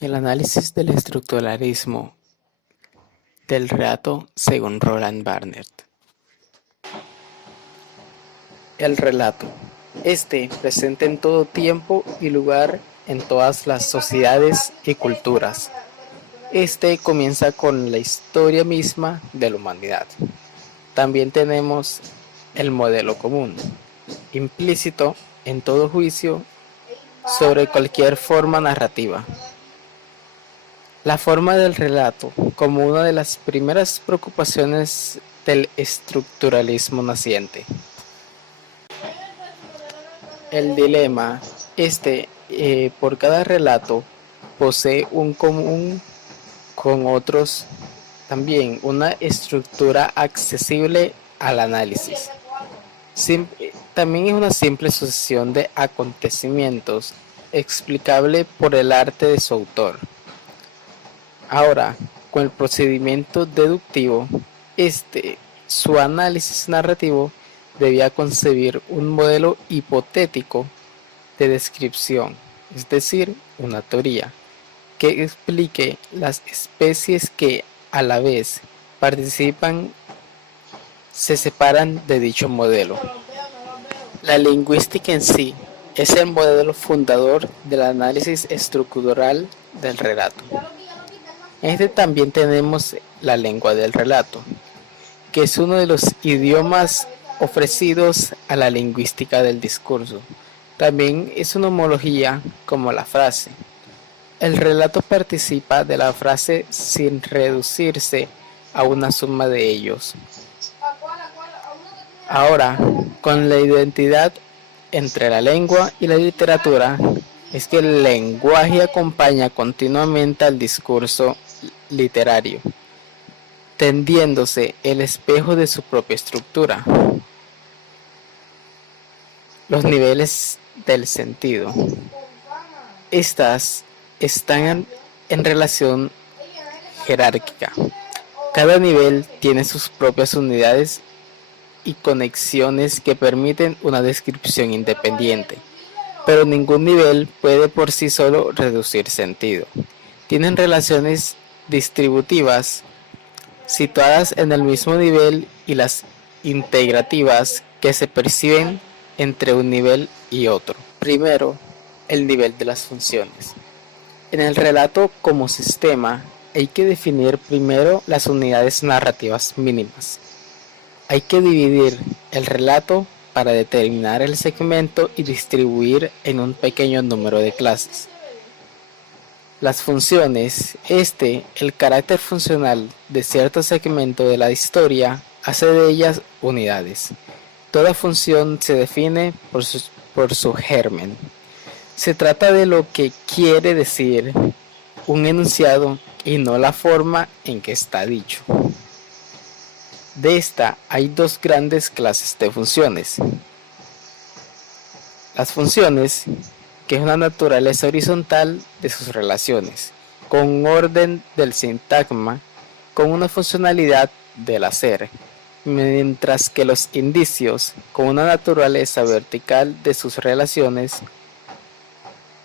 El análisis del estructuralismo del relato según Roland Barthes. El relato. Presente en todo tiempo y lugar en todas las sociedades y culturas. Comienza con la historia misma de la humanidad. También tenemos el modelo común, implícito en todo juicio sobre cualquier forma narrativa. La forma del relato, como una de las primeras preocupaciones del estructuralismo naciente. El dilema, por cada relato, posee un común con otros, también una estructura accesible al análisis. También es una simple sucesión de acontecimientos explicable por el arte de su autor. Ahora, con el procedimiento deductivo, su análisis narrativo debía concebir un modelo hipotético de descripción, es decir, una teoría, que explique las especies que a la vez participan, se separan de dicho modelo. La lingüística en sí es el modelo fundador del análisis estructural del relato. También tenemos la lengua del relato, que es uno de los idiomas ofrecidos a la lingüística del discurso. También es una homología como la frase. El relato participa de la frase sin reducirse a una suma de ellos. Ahora, con la identidad entre la lengua y la literatura, es que el lenguaje acompaña continuamente al discurso literario, tendiéndose el espejo de su propia estructura. Los niveles del sentido. Estas están en relación jerárquica. Cada nivel tiene sus propias unidades y conexiones que permiten una descripción independiente, pero ningún nivel puede por sí solo reducir sentido. Tienen relaciones distributivas situadas en el mismo nivel y las integrativas que se perciben entre un nivel y otro. Primero, el nivel de las funciones. En el relato como sistema hay que definir primero las unidades narrativas mínimas. Hay que dividir el relato para determinar el segmento y distribuir en un pequeño número de clases. Las funciones, el carácter funcional de cierto segmento de la historia hace de ellas unidades. Toda función se define por su germen. Se trata de lo que quiere decir un enunciado y no la forma en que está dicho. De esta hay dos grandes clases de funciones. Las funciones, que es una naturaleza horizontal de sus relaciones, con un orden del sintagma, con una funcionalidad del hacer, mientras que los indicios, con una naturaleza vertical de sus relaciones,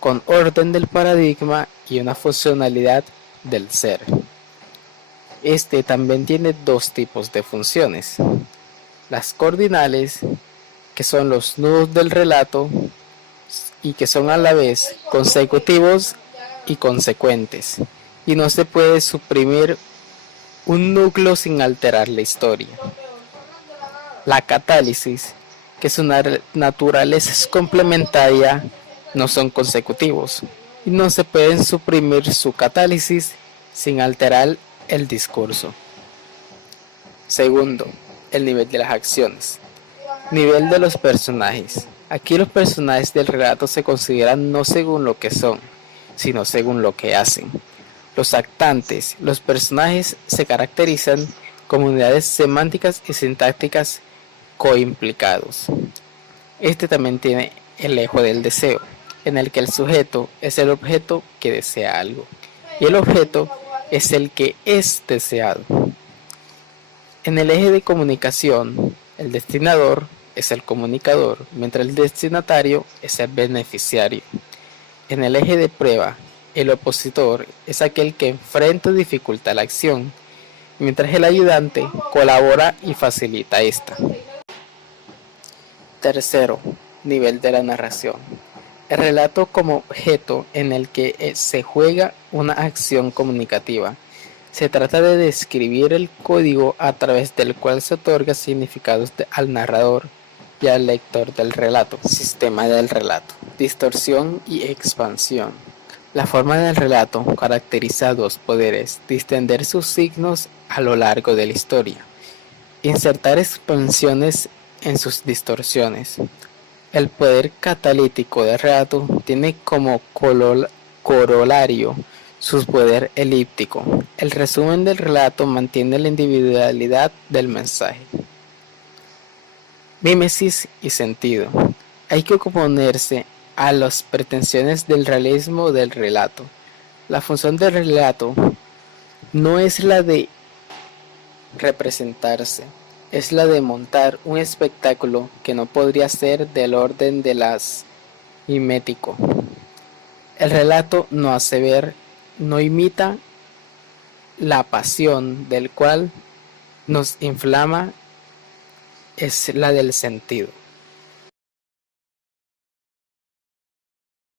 con orden del paradigma y una funcionalidad del ser. También tiene dos tipos de funciones. Las coordinales, que son los nudos del relato y que son a la vez consecutivos y consecuentes, y no se puede suprimir un núcleo sin alterar la historia. La catálisis, que su naturaleza es complementaria, no son consecutivos y no se pueden suprimir su catálisis sin alterar el discurso. Segundo, el nivel de las acciones. Nivel de los personajes. Aquí los personajes del relato se consideran no según lo que son, sino según lo que hacen. Los actantes, los personajes se caracterizan como unidades semánticas y sintácticas coimplicados. También tiene el eje del deseo, en el que el sujeto es el objeto que desea algo y el objeto es el que es deseado. En el eje de comunicación, el destinador es el comunicador, mientras el destinatario es el beneficiario. En el eje de prueba, El opositor es aquel que enfrenta o dificulta la acción, mientras el ayudante colabora y facilita esta. Tercero, nivel de la narración. El relato como objeto en el que se juega una acción comunicativa. Se trata de describir el código a través del cual se otorga significados al narrador y al lector del relato. Sistema del relato. Distorsión y expansión. La forma del relato caracteriza dos poderes: distender sus signos a lo largo de la historia, insertar expansiones en sus distorsiones. El poder catalítico del relato tiene como corolario su poder elíptico. El resumen del relato mantiene la individualidad del mensaje. Mímesis y sentido. Hay que oponerse a las pretensiones del realismo del relato. La función del relato no es la de representarse, es la de montar un espectáculo que no podría ser del orden de las mimético. El relato no hace ver, no imita la pasión del cual nos inflama, es la del sentido.